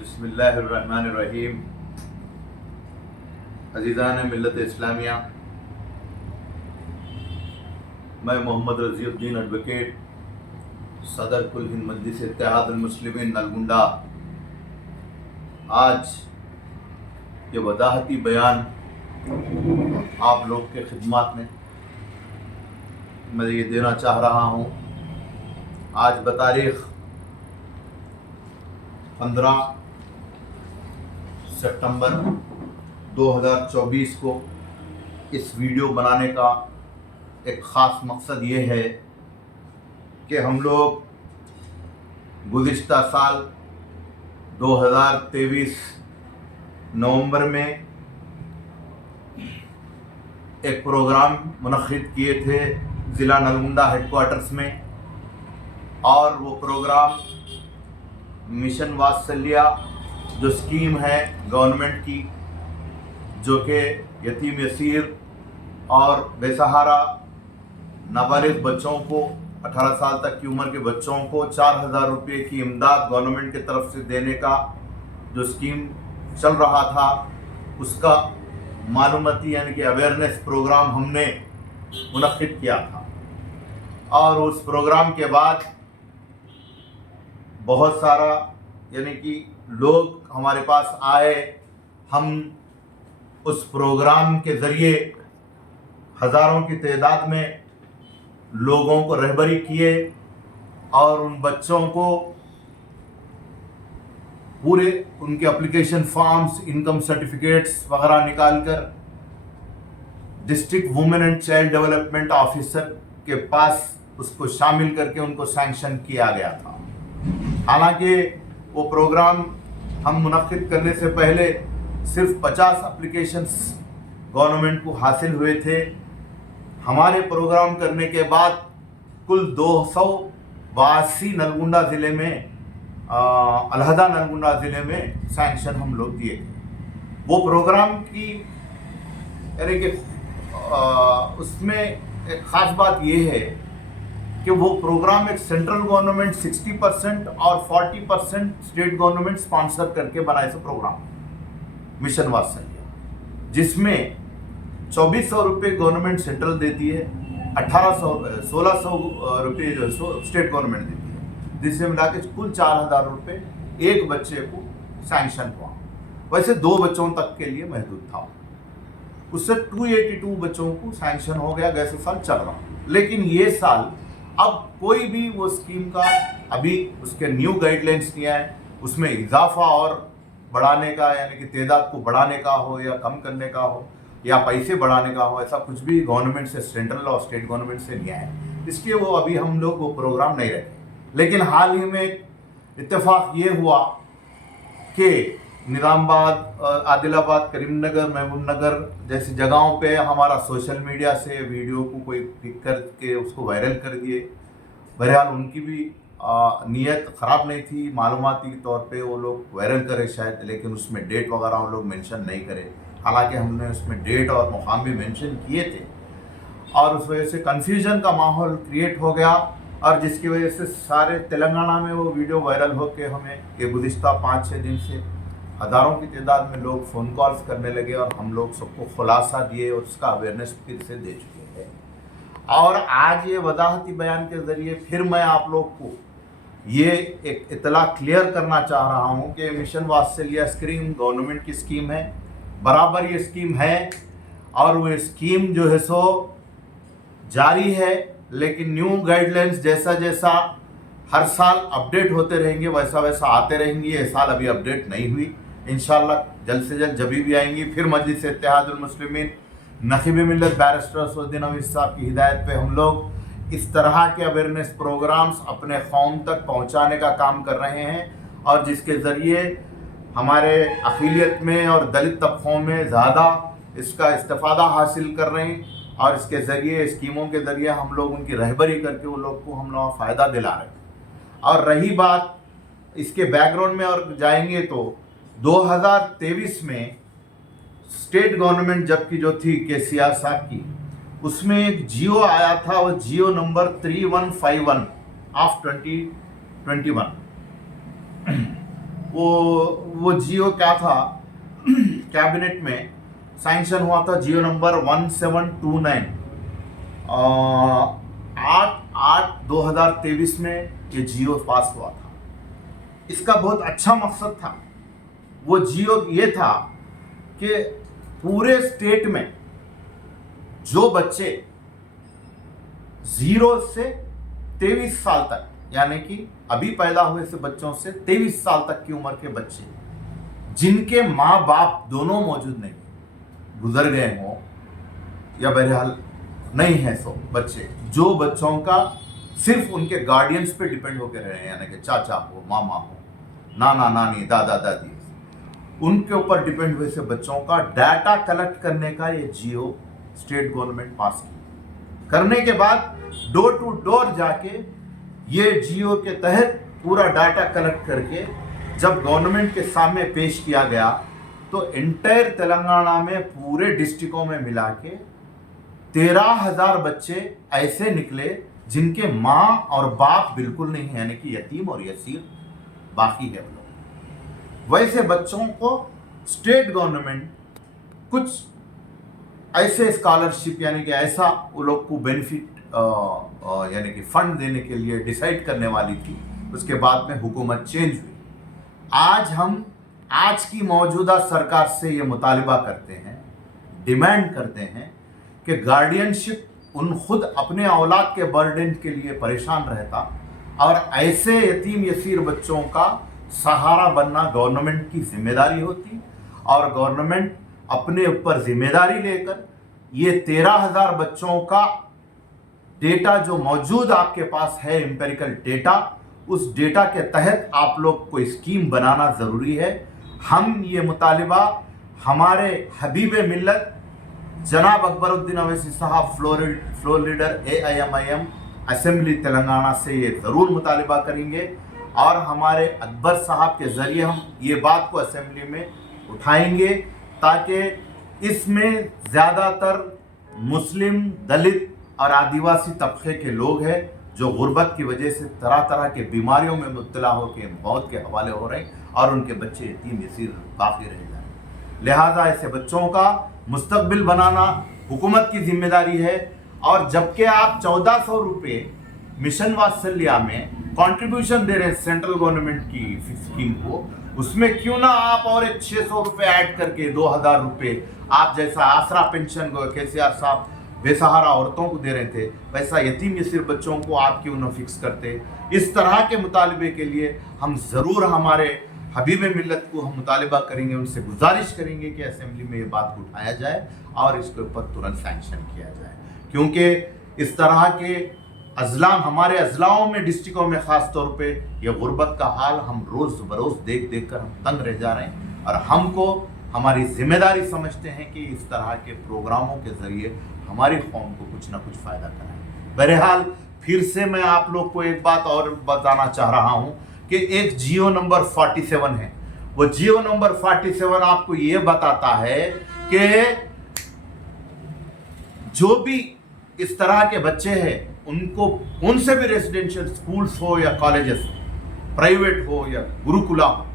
बिस्मिल्लाहिर्रहमानिर्रहीम। अज़ीज़ान मिल्लत इस्लामिया, मैं मोहम्मद रज़ीउद्दीन एडवोकेट सदर कुल हिंद मजलिस इत्तेहादुल मुस्लिमीन नलगुंडा आज ये वदाहती बयान आप लोग के खिदमत में मैं ये देना चाह रहा हूँ। आज बतारीख़ 15 सितंबर 2024 को इस वीडियो बनाने का एक ख़ास मकसद ये है कि हम लोग गुज़िश्ता साल 2023 नवंबर में एक प्रोग्राम मुनक़्क़िद किए थे ज़िला नलगुंडा हेडक्वार्टर्स में, और वो प्रोग्राम मिशन वात्सल्य जो स्कीम है गवर्नमेंट की, जो कि यतीम यसीर और बेसहारा नाबालिग बच्चों को 18 साल तक की उम्र के बच्चों को 4,000 रुपये की इमदाद गवर्नमेंट की तरफ से देने का जो स्कीम चल रहा था, उसका मालूमाती यानी कि अवेयरनेस प्रोग्राम हमने मुनक़्क़िद किया था। और उस प्रोग्राम के बाद बहुत सारा यानी कि लोग हमारे पास आए। हम उस प्रोग्राम के ज़रिए हज़ारों की तादाद में लोगों को रहबरी किए और उन बच्चों को पूरे उनके एप्लीकेशन फॉर्म्स, इनकम सर्टिफिकेट्स वगैरह निकाल कर district women and child development officer के पास उसको शामिल करके उनको सैंक्शन किया गया था। हालांकि वो प्रोग्राम हम मुनक़्क़िद करने से पहले सिर्फ 50 एप्लीकेशंस गवर्नमेंट को हासिल हुए थे। हमारे प्रोग्राम करने के बाद कुल 282 नलगुंडा ज़िले में अलहदा नलगुंडा ज़िले में सैंक्शन हम लोग दिए थे। वो प्रोग्राम की यानी कि उसमें एक ख़ास बात ये है कि वो प्रोग्राम एक सेंट्रल गवर्नमेंट 60% और 40% स्टेट गवर्नमेंट स्पॉन्सर करके बनाए से प्रोग्राम मिशन वात्सल्य, जिसमें 2400 रुपये गवर्नमेंट सेंट्रल देती है, 1600 रुपये जो स्टेट गवर्नमेंट देती है, जिससे मिला के कुल 4,000 रुपये एक बच्चे को सैंक्शन हुआ। वैसे 2 बच्चों तक के लिए महदूद था, उससे 282 बच्चों को सैंक्शन हो गया। गैस साल चल रहा, लेकिन ये साल अब कोई भी वो स्कीम का अभी उसके न्यू गाइडलाइंस नहीं आए, उसमें इजाफा और बढ़ाने का यानी कि तादाद को बढ़ाने का हो या कम करने का हो या पैसे बढ़ाने का हो, ऐसा कुछ भी गवर्नमेंट से, सेंट्रल और स्टेट गवर्नमेंट से नहीं आया। इसलिए वो अभी हम लोग वो प्रोग्राम नहीं रखे। लेकिन हाल ही में इत्तेफाक ये हुआ कि निज़ामाबाद, आदिलाबाद, करीमनगर, महबूबनगर जैसी जगहों पे हमारा सोशल मीडिया से वीडियो को कोई पिक करके उसको वायरल कर दिए। बहरहाल उनकी भी नीयत ख़राब नहीं थी, मालूमाती तौर पे वो लोग वायरल करे शायद, लेकिन उसमें डेट वगैरह वो लोग मेंशन नहीं करे। हालांकि हमने उसमें डेट और मुकाम भी मेंशन किए थे, और उस वजह से कन्फ्यूजन का माहौल क्रिएट हो गया, और जिसकी वजह से सारे तेलंगाना में वो वीडियो वायरल होकर हमें ये गुज़िश्ता 5-6 दिन से हज़ारों की तादाद में लोग फ़ोन कॉल्स करने लगे, और हम लोग सबको खुलासा दिए और उसका अवेयरनेस फिर से दे चुके हैं। और आज ये वदाहती बयान के ज़रिए फिर मैं आप लोग को ये एक इतला क्लियर करना चाह रहा हूँ कि मिशन वात्सल्य स्कीम गवर्नमेंट की स्कीम है, बराबर ये स्कीम है, और वो स्कीम जो है सो जारी है। लेकिन न्यू गाइडलाइंस जैसा जैसा हर साल अपडेट होते रहेंगे वैसा वैसा आते रहेंगे। ये साल अभी अपडेट नहीं हुई, इंशाल्लाह जल्द से जल्द जभी भी आएंगी। फिर मजलिस इत्तेहादुल मुस्लिमीन नखीब मिल्लत बैरिस्टर असदुद्दीन अवीस साहब की हिदायत पे हम लोग इस तरह के अवेयरनेस प्रोग्राम्स अपने कौम तक पहुंचाने का काम कर रहे हैं, और जिसके ज़रिए हमारे अक़लियत में और दलित तबक़ों में ज़्यादा इसका इस्तिफ़ादा हासिल कर रहे हैं, और इसके ज़रिए स्कीमों के ज़रिए हम लोग उनकी रहबरी करके वो लोग को हम लोग फ़ायदा दिला रहे हैं। और रही बात इसके बैकग्राउंड में और जाएंगे तो 2023 में स्टेट गवर्नमेंट जबकि जो थी केसीआर साहब की, उसमें एक जियो आया था, वो जियो नंबर 3151 ऑफ 2021। वो जियो क्या था, कैबिनेट में सैंक्शन हुआ था जियो नंबर 1729, 8/8/2023 में ये जियो पास हुआ था। इसका बहुत अच्छा मकसद था। वो जियो ये था कि पूरे स्टेट में जो बच्चे 0 से 23 साल तक, यानी कि अभी पैदा हुए से बच्चों से 23 साल तक की उम्र के बच्चे जिनके माँ बाप दोनों मौजूद नहीं, गुजर गए हों या बहरहाल नहीं है, सो बच्चे जो बच्चों का सिर्फ उनके गार्डियंस पे डिपेंड होकर रहे हैं, यानी कि चाचा हो, मामा हो, नाना नानी, दादा दादी, उनके ऊपर डिपेंड हुए से बच्चों का डाटा कलेक्ट करने का ये जियो स्टेट गवर्नमेंट पास की। करने के बाद डोर टू डोर जाके ये जियो के तहत पूरा डाटा कलेक्ट करके जब गवर्नमेंट के सामने पेश किया गया तो एंटायर तेलंगाना में पूरे डिस्ट्रिक्टों में मिला के 13,000 बच्चे ऐसे निकले जिनके माँ और बाप बिल्कुल नहीं है, यानी कि यतीम और यसीर बाकी है वो लोग। वैसे बच्चों को स्टेट गवर्नमेंट कुछ ऐसे स्कॉलरशिप, यानी कि ऐसा वो लोग को बेनिफिट यानी कि फंड देने के लिए डिसाइड करने वाली थी। उसके बाद में हुकूमत चेंज हुई। आज की मौजूदा सरकार से ये मुतालिबा करते हैं, डिमांड करते हैं कि गार्डियनशिप उन खुद अपने औलाद के बर्डन के लिए परेशान रहता और ऐसे यतीम यसीर बच्चों का सहारा बनना गवर्नमेंट की जिम्मेदारी होती और गवर्नमेंट अपने ऊपर जिम्मेदारी लेकर ये 13,000 बच्चों का डेटा जो मौजूद आपके पास है, एम्पेरिकल डेटा, उस डेटा के तहत आप लोग को स्कीम बनाना ज़रूरी है। हम ये मुतालिबा हमारे हबीब मिल्लत जनाब अकबरुद्दीन अवैसी साहब, floor leader AIMIM assembly Telangana से ये ज़रूर मुतालिबा करेंगे और हमारे अकबर साहब के ज़रिए हम ये बात को असेंबली में उठाएंगे ताकि इसमें ज़्यादातर मुस्लिम, दलित और आदिवासी तबके के लोग हैं जो गुर्बत की वजह से तरह तरह के बीमारियों में मुब्तला होकर मौत के हवाले हो रहे हैं और उनके बच्चे यतीम यसीर बाकी रह जा रहे हैं। लिहाजा ऐसे बच्चों का मुस्तकबिल बनाना हुकूमत की जिम्मेदारी है। और जबकि आप 1400 रुपये मिशन वात्सल्य में कंट्रीब्यूशन दे रहे हैं सेंट्रल गवर्नमेंट की स्कीम को, उसमें क्यों ना आप और एक 600 रुपये ऐड करके 2000 रुपये आप जैसा आसरा पेंशन को KCR साहब बेसहारा औरतों को दे रहे थे, वैसा यतीम यसीर बच्चों को आप क्यों न फिक्स करते। इस तरह के मुतालिबे के लिए हम ज़रूर हमारे हबीब मिल्लत को हम मुतालिबा करेंगे, उनसे गुजारिश करेंगे कि असेंबली में ये बात को उठाया जाए और इसके ऊपर तुरंत सैंक्शन किया जाए, क्योंकि इस तरह के अजलाम हमारे अजलाओं में, डिस्ट्रिक्टों में ख़ास तौर पे ये गुर्बत का हाल हम रोज़ बरोज़ देख देख कर हम तंग रह जा रहे हैं और हमको हमारी जिम्मेदारी समझते हैं कि इस तरह के प्रोग्रामों के ज़रिए हमारी कौम को कुछ ना कुछ फ़ायदा कराएं। बहरहाल फिर से मैं आप लोग को एक बात और बताना चाह रहा हूँ कि एक जियो नंबर 47 है। वो जियो नंबर 47 आपको ये बताता है कि जो भी इस तरह के बच्चे हैं उनको उनसे भी रेजिडेंशियल स्कूल्स हो या कॉलेजेस, प्राइवेट हो या गुरुकुला हो,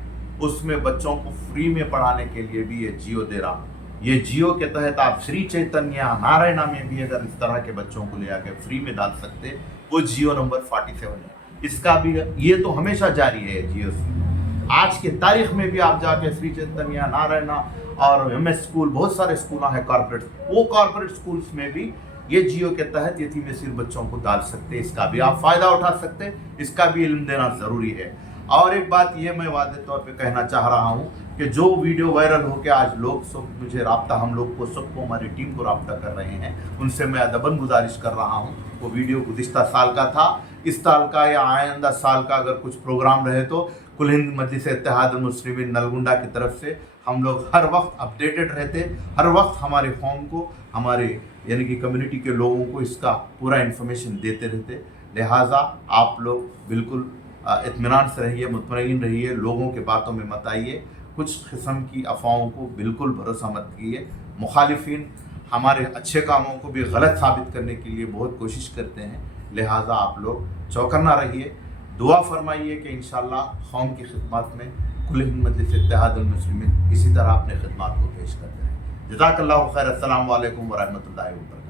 उसमें बच्चों को फ्री में पढ़ाने के लिए भी ये जियो दे रहा। ये जियो के तहत आप श्री चैतन्य नारायणा में भी अगर इस तरह के बच्चों को ले आके फ्री में डाल सकते, वो जियो नंबर 47 है। इसका भी ये तो हमेशा जारी है जियो से। आज के तारीख में भी आप जाके श्री चैतन्य नारायणा और MS स्कूल, बहुत सारे स्कूल हैं कॉर्पोरेट, वो कॉर्पोरेट स्कूल्स में भी ये जियो के तहत यतीम यसीर बच्चों को डाल सकते, इसका भी आप फ़ायदा उठा सकते, इसका भी इल्म देना ज़रूरी है। और एक बात ये मैं वादे तौर पे कहना चाह रहा हूँ कि जो वीडियो वायरल होकर आज लोग सब मुझे राब्ता, हम लोग को सबको, हमारी टीम को राब्ता कर रहे हैं, उनसे मैं अदबन गुजारिश कर रहा हूँ। वो वीडियो गुज़िश्ता साल का था, इस साल का या आइंदा साल का अगर कुछ प्रोग्राम रहे तो कुल हिंद मजलिस इत्तेहादुल मुस्लिमीन नलगुंडा की तरफ से हम लोग हर वक्त अपडेटेड रहते, हर वक्त हमारे कौम को, हमारे यानी कि कम्युनिटी के लोगों को इसका पूरा इन्फॉर्मेशन देते रहते। लिहाजा आप लोग बिल्कुल इत्मीनान से रहिए, मुतमईन रहिए, लोगों के बातों में मत आइए, कुछ किस्म की अफवाहों को बिल्कुल भरोसा मत कीजिए। मुखालिफिन हमारे अच्छे कामों को भी गलत साबित करने के लिए बहुत कोशिश करते हैं। लिहाजा आप लोग चौकन्ना रहिए, दुआ फरमाइए कि इंशाअल्लाह कौम की खिदमत में کل ہند مجلس اتحاد المسلمین اسی طرح اپنے خدمات کو پیش کرتے رہیں. جزاک اللہ خیر. السلام علیکم ورحمۃ اللہ وبرکاتہ.